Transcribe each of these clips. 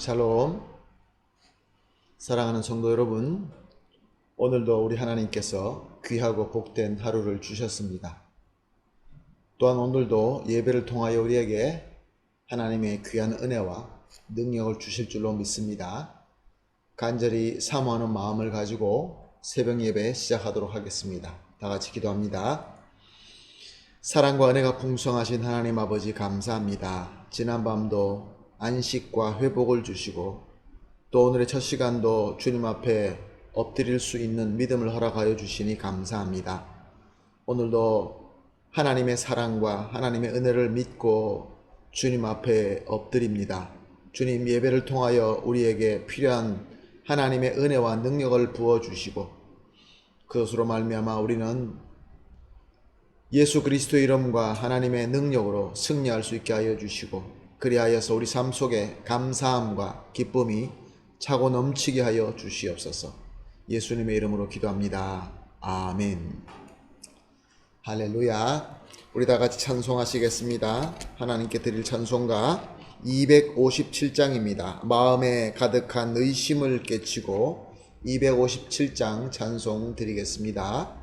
샬롬. 사랑하는 성도 여러분, 오늘도 우리 하나님께서 귀하고 복된 하루를 주셨습니다. 또한 오늘도 예배를 통하여 우리에게 하나님의 귀한 은혜와 능력을 주실 줄로 믿습니다. 간절히 사모하는 마음을 가지고 새벽 예배 시작하도록 하겠습니다. 다 같이 기도합니다. 사랑과 은혜가 풍성하신 하나님 아버지 감사합니다. 지난밤도 안식과 회복을 주시고 또 오늘의 첫 시간도 주님 앞에 엎드릴 수 있는 믿음을 허락하여 주시니 감사합니다. 오늘도 하나님의 사랑과 하나님의 은혜를 믿고 주님 앞에 엎드립니다. 주님, 예배를 통하여 우리에게 필요한 하나님의 은혜와 능력을 부어주시고 그것으로 말미암아 우리는 예수 그리스도의 이름과 하나님의 능력으로 승리할 수 있게 하여 주시고 그리하여서 우리 삶 속에 감사함과 기쁨이 차고 넘치게 하여 주시옵소서. 예수님의 이름으로 기도합니다. 아멘. 할렐루야. 우리 다 같이 찬송하시겠습니다. 하나님께 드릴 찬송가 257장입니다. 마음에 가득한 의심을 깨치고 257장 찬송 드리겠습니다.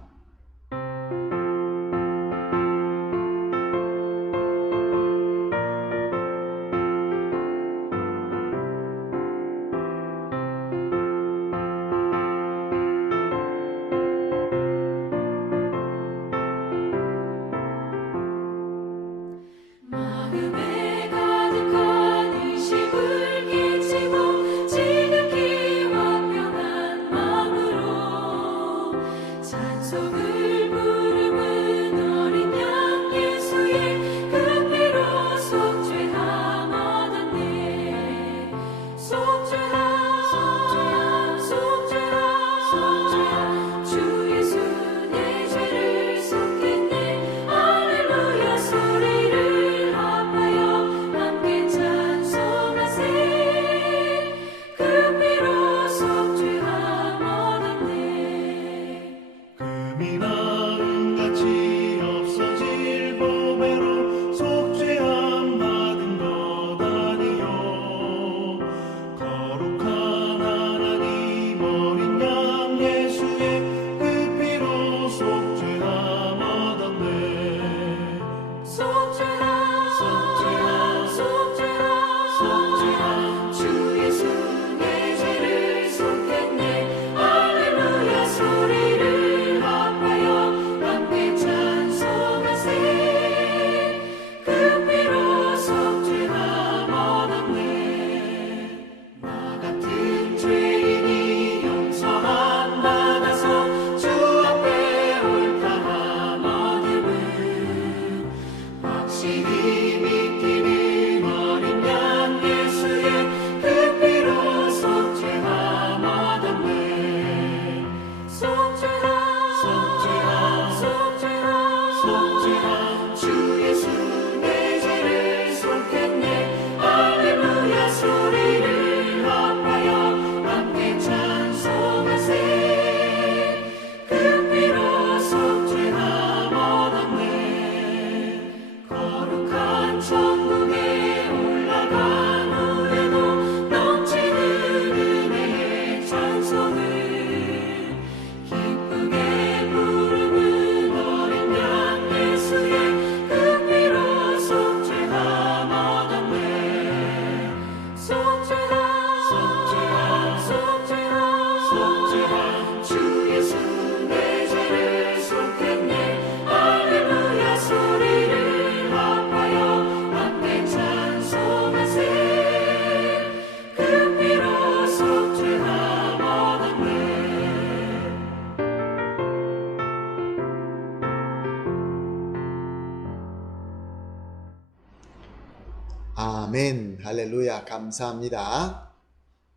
아멘. 할렐루야. 감사합니다.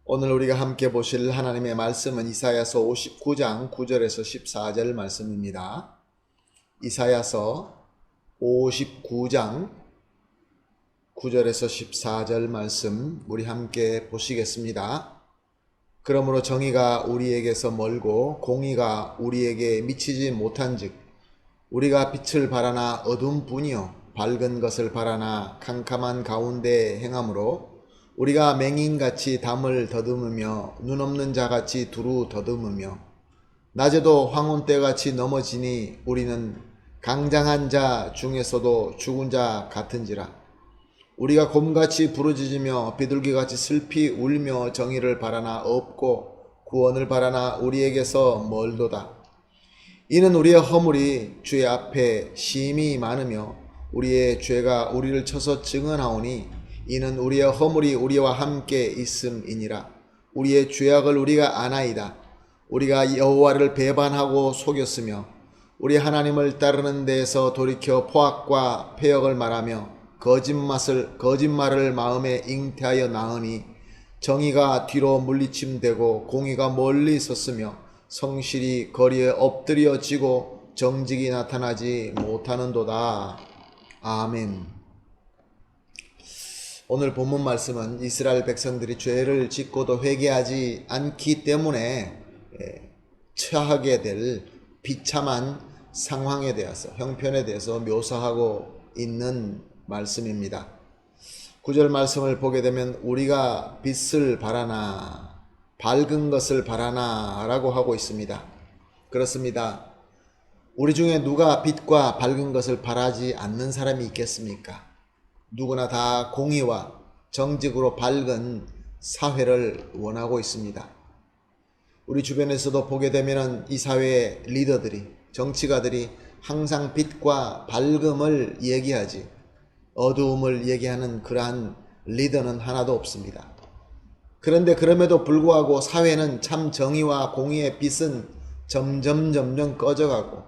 오늘 우리가 함께 보실 하나님의 말씀은 이사야서 59장 9절에서 14절 말씀입니다. 이사야서 59장 9절에서 14절 말씀 우리 함께 보시겠습니다. 그러므로 정의가 우리에게서 멀고 공의가 우리에게 미치지 못한즉 우리가 빛을 바라나 어둠뿐이요 밝은 것을 바라나 캄캄한 가운데 행함으로 우리가 맹인같이 담을 더듬으며 눈 없는 자같이 두루 더듬으며 낮에도 황혼때같이 넘어지니 우리는 강장한 자 중에서도 죽은 자 같은지라. 우리가 곰같이 부르짖으며 비둘기같이 슬피 울며 정의를 바라나 없고 구원을 바라나 우리에게서 멀도다. 이는 우리의 허물이 주의 앞에 심히 많으며 우리의 죄가 우리를 쳐서 증언하오니 이는 우리의 허물이 우리와 함께 있음이니라. 우리의 죄악을 우리가 아나이다. 우리가 여호와를 배반하고 속였으며 우리 하나님을 따르는 데에서 돌이켜 포악과 패역을 말하며 거짓말을 마음에 잉태하여 낳으니 정의가 뒤로 물리침되고 공의가 멀리 섰으며 성실이 거리에 엎드려지고 정직이 나타나지 못하는도다. 아멘. 오늘 본문 말씀은 이스라엘 백성들이 죄를 짓고도 회개하지 않기 때문에 처하게 될 비참한 상황에 대해서, 형편에 대해서 묘사하고 있는 말씀입니다. 9절 말씀을 보게 되면 우리가 빛을 바라나 밝은 것을 바라나 라고 하고 있습니다. 그렇습니다. 우리 중에 누가 빛과 밝은 것을 바라지 않는 사람이 있겠습니까? 누구나 다 공의와 정직으로 밝은 사회를 원하고 있습니다. 우리 주변에서도 보게 되면 이 사회의 리더들이, 정치가들이 항상 빛과 밝음을 얘기하지 어두움을 얘기하는 그러한 리더는 하나도 없습니다. 그런데 그럼에도 불구하고 사회는 참 정의와 공의의 빛은 점점 꺼져가고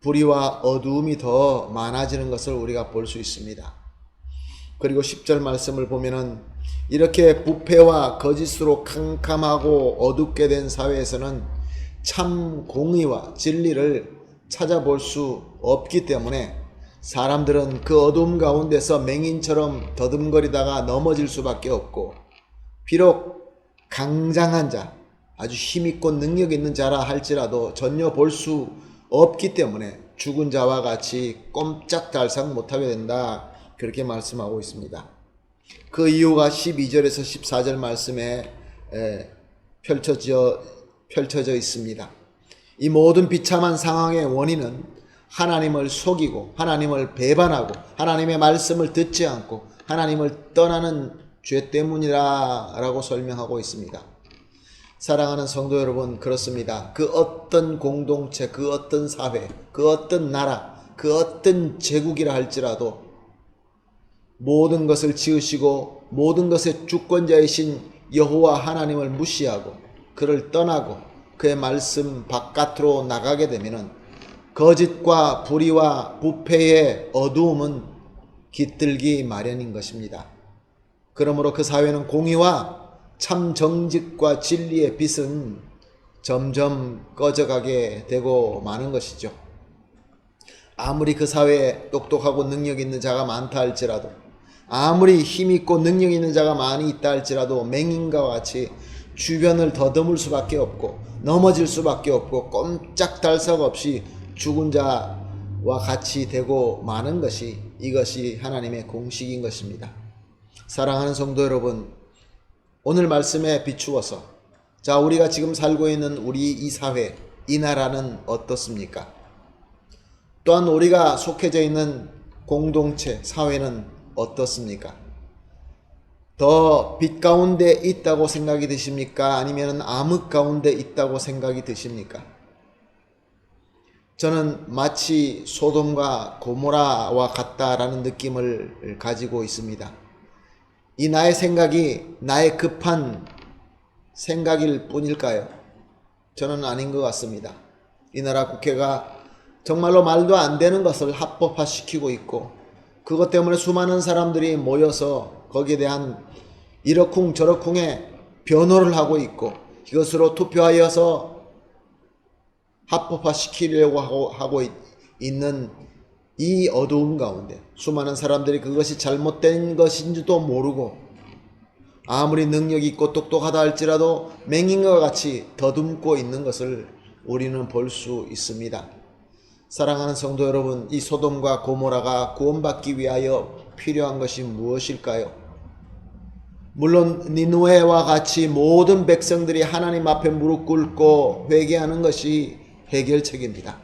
불의와 어두움이 더 많아지는 것을 우리가 볼 수 있습니다. 그리고 10절 말씀을 보면은 이렇게 부패와 거짓으로 캄캄하고 어둡게 된 사회에서는 참 공의와 진리를 찾아볼 수 없기 때문에 사람들은 그 어두움 가운데서 맹인처럼 더듬거리다가 넘어질 수밖에 없고, 비록 강장한 자, 아주 힘있고 능력 있는 자라 할지라도 전혀 볼 수 없기 때문에 죽은 자와 같이 꼼짝달싹 못하게 된다, 그렇게 말씀하고 있습니다. 그 이유가 12절에서 14절 말씀에 펼쳐져 있습니다. 이 모든 비참한 상황의 원인은 하나님을 속이고 하나님을 배반하고 하나님의 말씀을 듣지 않고 하나님을 떠나는 죄 때문이라고 설명하고 있습니다. 사랑하는 성도 여러분, 그렇습니다. 그 어떤 공동체, 그 어떤 사회, 그 어떤 나라, 그 어떤 제국이라 할지라도 모든 것을 지으시고 모든 것의 주권자이신 여호와 하나님을 무시하고 그를 떠나고 그의 말씀 바깥으로 나가게 되면은 거짓과 불의와 부패의 어두움은 깃들기 마련인 것입니다. 그러므로 그 사회는 공의와 참 정직과 진리의 빛은 점점 꺼져가게 되고 마는 것이죠. 아무리 그 사회에 똑똑하고 능력 있는 자가 많다 할지라도, 아무리 힘있고 능력 있는 자가 많이 있다 할지라도 맹인과 같이 주변을 더듬을 수밖에 없고 넘어질 수밖에 없고 꼼짝달싹 없이 죽은 자와 같이 되고 마는 것이, 이것이 하나님의 공식인 것입니다. 사랑하는 성도 여러분, 오늘 말씀에 비추어서 자, 우리가 지금 살고 있는 우리 이 사회, 이 나라는 어떻습니까? 또한 우리가 속해져 있는 공동체, 사회는 어떻습니까? 더 빛 가운데 있다고 생각이 드십니까? 아니면 암흑 가운데 있다고 생각이 드십니까? 저는 마치 소돔과 고모라와 같다라는 느낌을 가지고 있습니다. 이 나의 생각이 나의 급한 생각일 뿐일까요? 저는 아닌 것 같습니다. 이 나라 국회가 정말로 말도 안 되는 것을 합법화시키고 있고, 그것 때문에 수많은 사람들이 모여서 거기에 대한 이러쿵저러쿵의 변호를 하고 있고, 이것으로 투표하여서 합법화시키려고 하고 있는 이 어두움 가운데 수많은 사람들이 그것이 잘못된 것인지도 모르고 아무리 능력이 있고 똑똑하다 할지라도 맹인과 같이 더듬고 있는 것을 우리는 볼 수 있습니다. 사랑하는 성도 여러분, 이 소돔과 고모라가 구원받기 위하여 필요한 것이 무엇일까요? 물론 니느웨와 같이 모든 백성들이 하나님 앞에 무릎 꿇고 회개하는 것이 해결책입니다.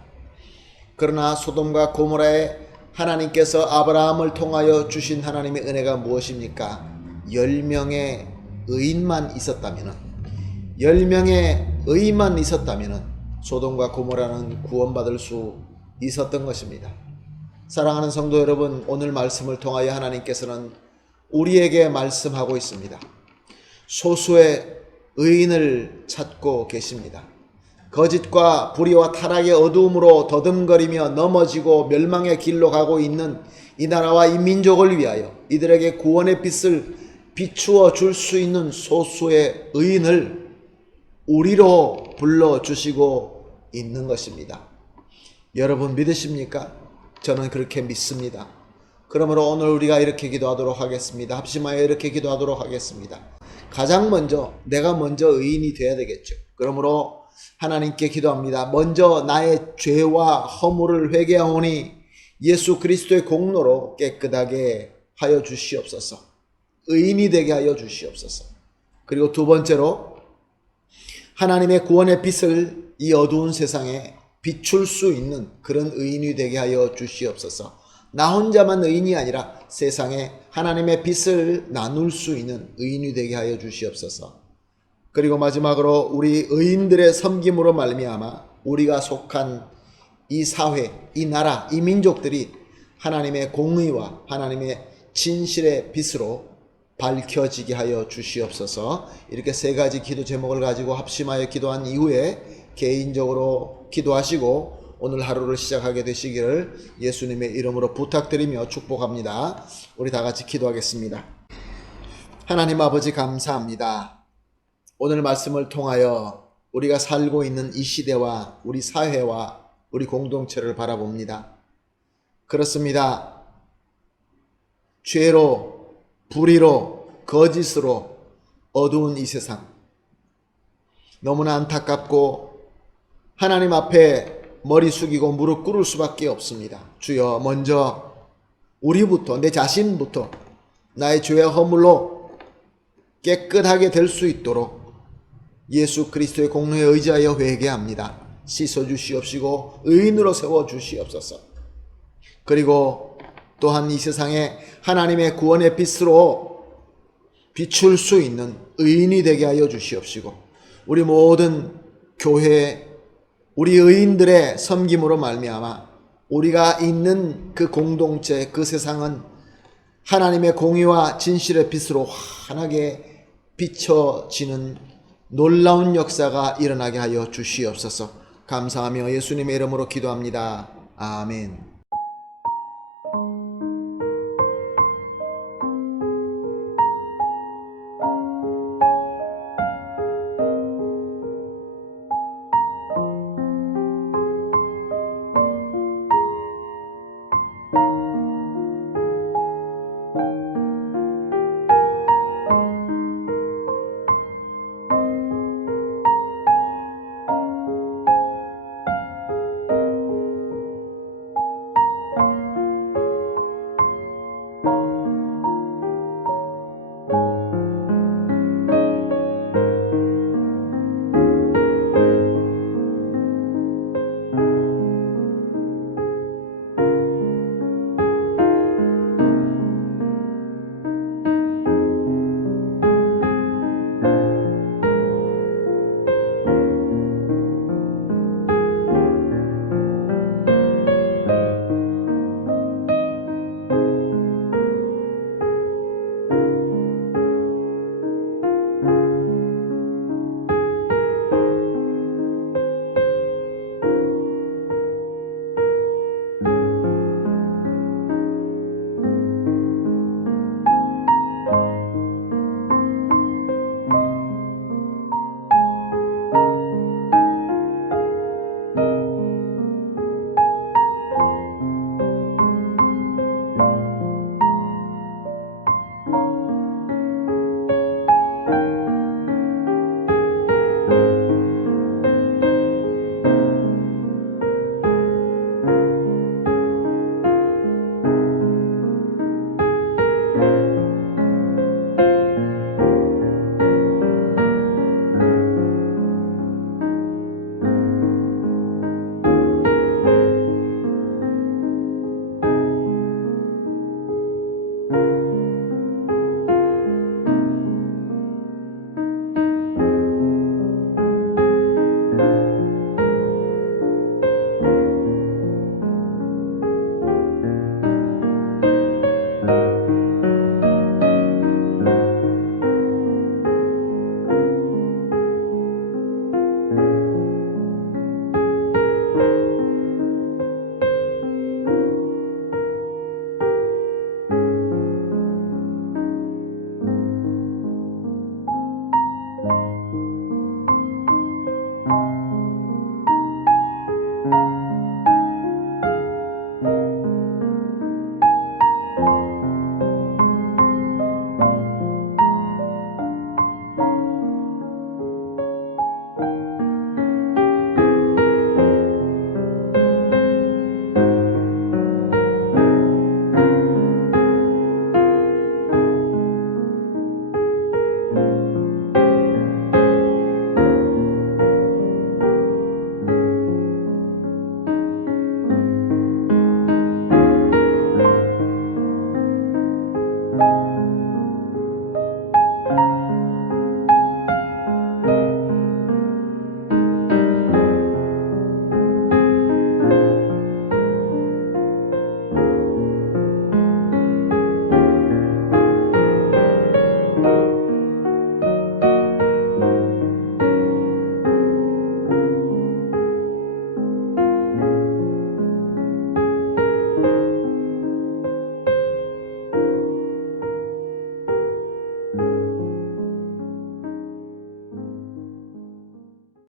그러나 소돔과 고모라에 하나님께서 아브라함을 통하여 주신 하나님의 은혜가 무엇입니까? 10명의 의인만 있었다면, 10명의 의인만 있었다면 소돔과 고모라는 구원받을 수 있었던 것입니다. 사랑하는 성도 여러분, 오늘 말씀을 통하여 하나님께서는 우리에게 말씀하고 있습니다. 소수의 의인을 찾고 계십니다. 거짓과 불의와 타락의 어두움으로 더듬거리며 넘어지고 멸망의 길로 가고 있는 이 나라와 이 민족을 위하여 이들에게 구원의 빛을 비추어 줄 수 있는 소수의 의인을 우리로 불러주시고 있는 것입니다. 여러분 믿으십니까? 저는 그렇게 믿습니다. 그러므로 오늘 우리가 이렇게 기도하도록 하겠습니다. 합심하여 이렇게 기도하도록 하겠습니다. 가장 먼저 내가 먼저 의인이 되어야 되겠죠. 그러므로 하나님께 기도합니다. 먼저 나의 죄와 허물을 회개하오니 예수 그리스도의 공로로 깨끗하게 하여 주시옵소서. 의인이 되게 하여 주시옵소서. 그리고 두 번째로 하나님의 구원의 빛을 이 어두운 세상에 비출 수 있는 그런 의인이 되게 하여 주시옵소서. 나 혼자만 의인이 아니라 세상에 하나님의 빛을 나눌 수 있는 의인이 되게 하여 주시옵소서. 그리고 마지막으로 우리 의인들의 섬김으로 말미암아 우리가 속한 이 사회, 이 나라, 이 민족들이 하나님의 공의와 하나님의 진실의 빛으로 밝혀지게 하여 주시옵소서. 이렇게 세 가지 기도 제목을 가지고 합심하여 기도한 이후에 개인적으로 기도하시고 오늘 하루를 시작하게 되시기를 예수님의 이름으로 부탁드리며 축복합니다. 우리 다 같이 기도하겠습니다. 하나님 아버지 감사합니다. 오늘 말씀을 통하여 우리가 살고 있는 이 시대와 우리 사회와 우리 공동체를 바라봅니다. 그렇습니다. 죄로, 불의로, 거짓으로 어두운 이 세상 너무나 안타깝고 하나님 앞에 머리 숙이고 무릎 꿇을 수밖에 없습니다. 주여, 먼저 우리부터, 내 자신부터 나의 죄와 허물로 깨끗하게 될 수 있도록 예수 그리스도의 공로에 의지하여 회개합니다. 씻어주시옵시고 의인으로 세워주시옵소서. 그리고 또한 이 세상에 하나님의 구원의 빛으로 비출 수 있는 의인이 되게 하여 주시옵시고 우리 모든 교회, 우리 의인들의 섬김으로 말미암아 우리가 있는 그 공동체, 그 세상은 하나님의 공의와 진실의 빛으로 환하게 비춰지는 놀라운 역사가 일어나게 하여 주시옵소서. 감사하며 예수님의 이름으로 기도합니다. 아멘.